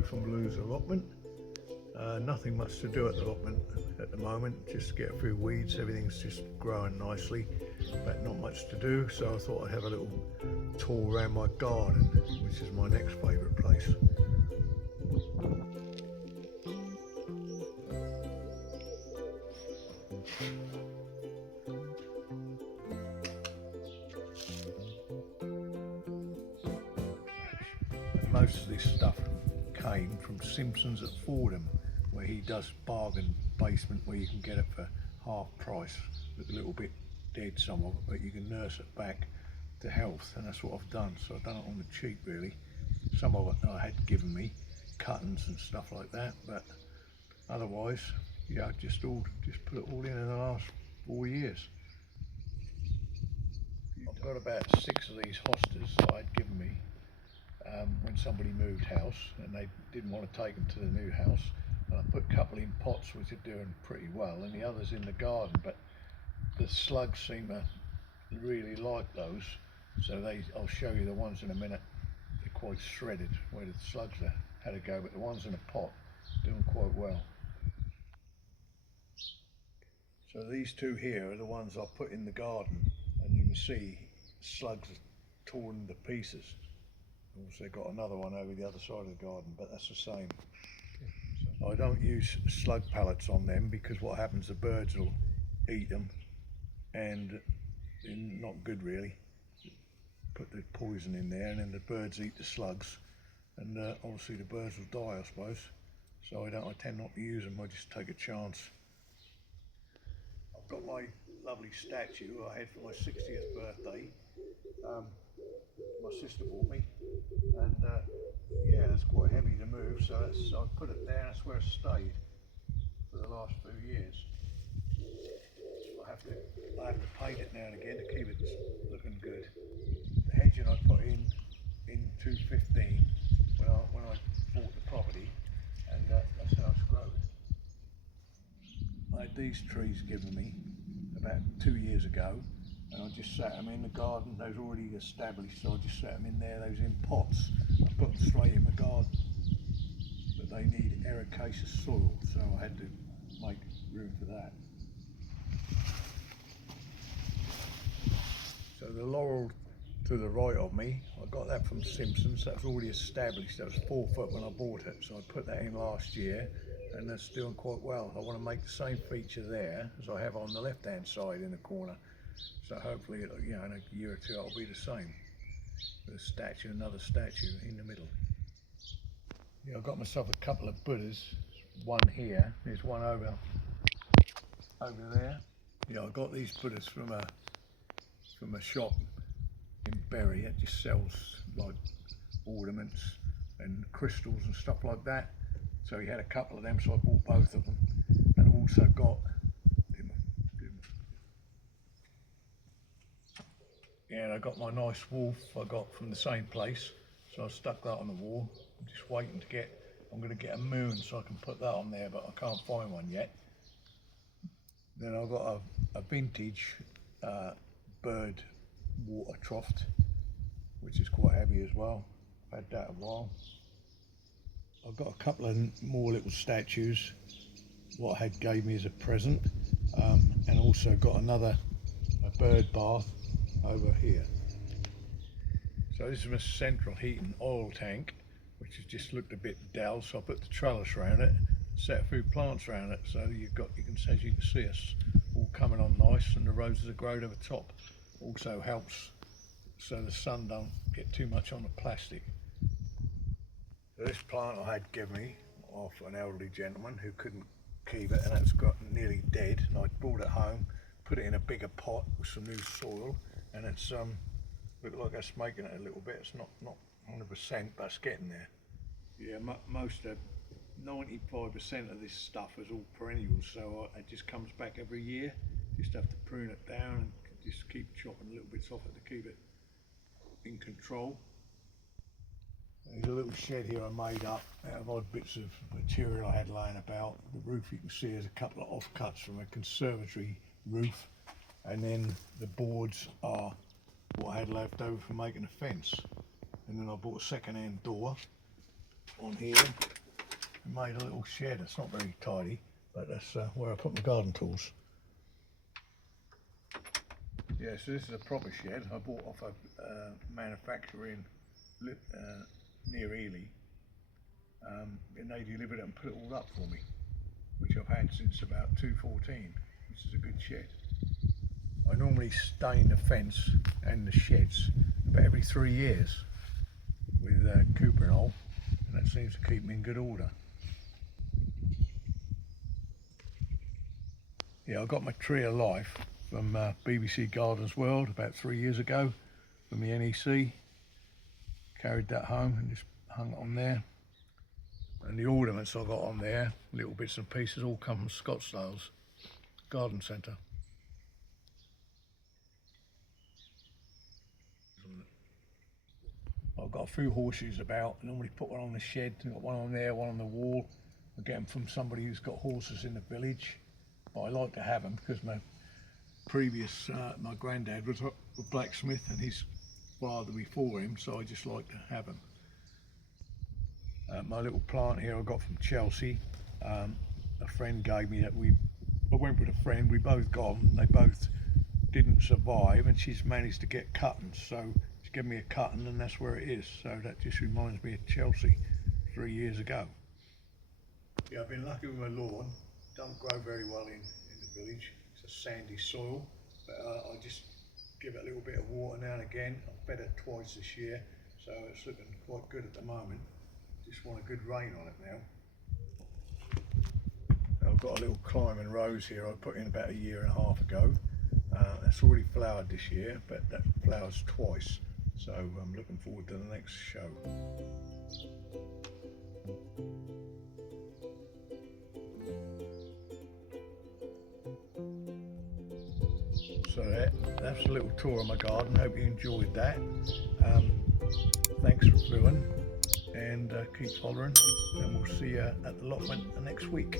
Blue from Blue's Allotment. Nothing much to do at the allotment at the moment, just get a few weeds, everything's just growing nicely, but not much to do, so I thought I'd have a little tour around my garden, which is my next favourite place. Most of this stuff came from Simpson's at Fordham, where he does bargain basement where you can get it for half price. Look a little bit dead, some of it, but you can nurse it back to health, and that's what I've done. So I've done it on the cheap really. Some of it I had given me, cuttings and stuff like that, but otherwise, yeah, I just put it all in the last 4 years. I've got about 6 of these hostas that I'd given me when somebody moved house and they didn't want to take them to the new house, and I put a couple in pots which are doing pretty well, and the others in the garden, but the slugs seem to really like those, so I'll show you the ones in a minute. They're quite shredded where the slugs had to go, but the ones in a pot doing quite well. So these two here are the ones I put in the garden, and you can see slugs are torn to pieces. Also got another one over the other side of the garden, but that's the same. I don't use slug pellets on them because what happens, the birds will eat them and they're not good really. Put the poison in there and then the birds eat the slugs, and obviously the birds will die, I suppose. So I tend not to use them, I just take a chance. I've got my lovely statue I had for my 60th birthday. My sister bought me, and yeah, it's quite heavy to move, so I put it there, that's where it stayed for the last few years. I have to paint it now and again to keep it looking good. The hedging I put in 2015 when I bought the property, and that's how it's grown. I had these trees given me about 2 years ago, and I just sat them in the garden. Those were already established, so I just sat them in there. Those in pots. I put them straight in the garden, but they need ericaceous soil, so I had to make room for that. So the laurel to the right of me, I got that from Simpson's. That was already established. That was 4 foot when I bought it, so I put that in last year, and that's doing quite well. I want to make the same feature there as I have on the left-hand side in the corner. So hopefully, in a year or two, it'll be the same. With a statue, another statue in the middle. Yeah, I've got myself a couple of Buddhas. One here. There's one over there. Yeah, I got these Buddhas from a shop in Bury. It just sells like ornaments and crystals and stuff like that. So he had a couple of them, so I bought both of them. And I've also got. Yeah, and I got my nice wolf I got from the same place, so I stuck that on the wall. I'm just waiting to I'm going to get a moon so I can put that on there, but I can't find one yet. Then I've got a vintage bird water trough, which is quite heavy as well. I've had that a while. I've got a couple of more little statues what I had gave me as a present, and also got a bird bath over here. So this is my central heating oil tank, which has just looked a bit dull, so I put the trellis around it, set a few plants around it, so as you can see us all coming on nice, and the roses are grown over top. Also helps so the sun don't get too much on the plastic. So this plant I had given me off an elderly gentleman who couldn't keep it, and it's got nearly dead, and I brought it home, put it in a bigger pot with some new soil, and it's look like it's making it a little bit. It's not 100%, but it's getting there. Yeah, most of 95% of this stuff is all perennials, so it just comes back every year. Just have to prune it down and just keep chopping little bits off it to keep it in control. There's a little shed here I made up out of odd bits of material I had laying about. The roof, you can see there's a couple of offcuts from a conservatory roof, and then the boards are what I had left over from making a fence. And then I bought a second-hand door on here. I made a little shed. It's not very tidy, but that's where I put my garden tools. Yeah, so this is a proper shed I bought off a manufacturer in near Ely, and they delivered it and put it all up for me, which I've had since about 2014, which is a good shed. I normally stain the fence and the sheds about every 3 years with cuprinol, and that seems to keep me in good order. Yeah, I got my Tree of Life from BBC Gardens World about 3 years ago from the NEC. Carried that home and just hung it on there. And the ornaments I got on there, little bits and pieces, all come from Scottsdale's garden centre. I've got a few horseshoes about. I normally put one on the shed. I've got one on there, one on the wall. I get them from somebody who's got horses in the village. But I like to have them because my granddad was a blacksmith and his father before him, so I just like to have them. My little plant here I got from Chelsea. A friend gave me that. I went with a friend, we both got them. They both didn't survive, and she's managed to get cuttings, so she gave me a cutting and that's where it is. So that just reminds me of Chelsea 3 years ago. Yeah, I've been lucky with my lawn. Don't grow very well in the village. It's a sandy soil, but I just give it a little bit of water now and again. I've fed it twice this year, so it's looking quite good at the moment. Just want a good rain on it now. I've got a little climbing rose here I put in about 1.5 years ago. It's already flowered this year, but that flowers twice, so I'm looking forward to the next show. So that's a little tour of my garden. Hope you enjoyed that. Thanks for viewing, and keep following, and we'll see you at the allotment next week.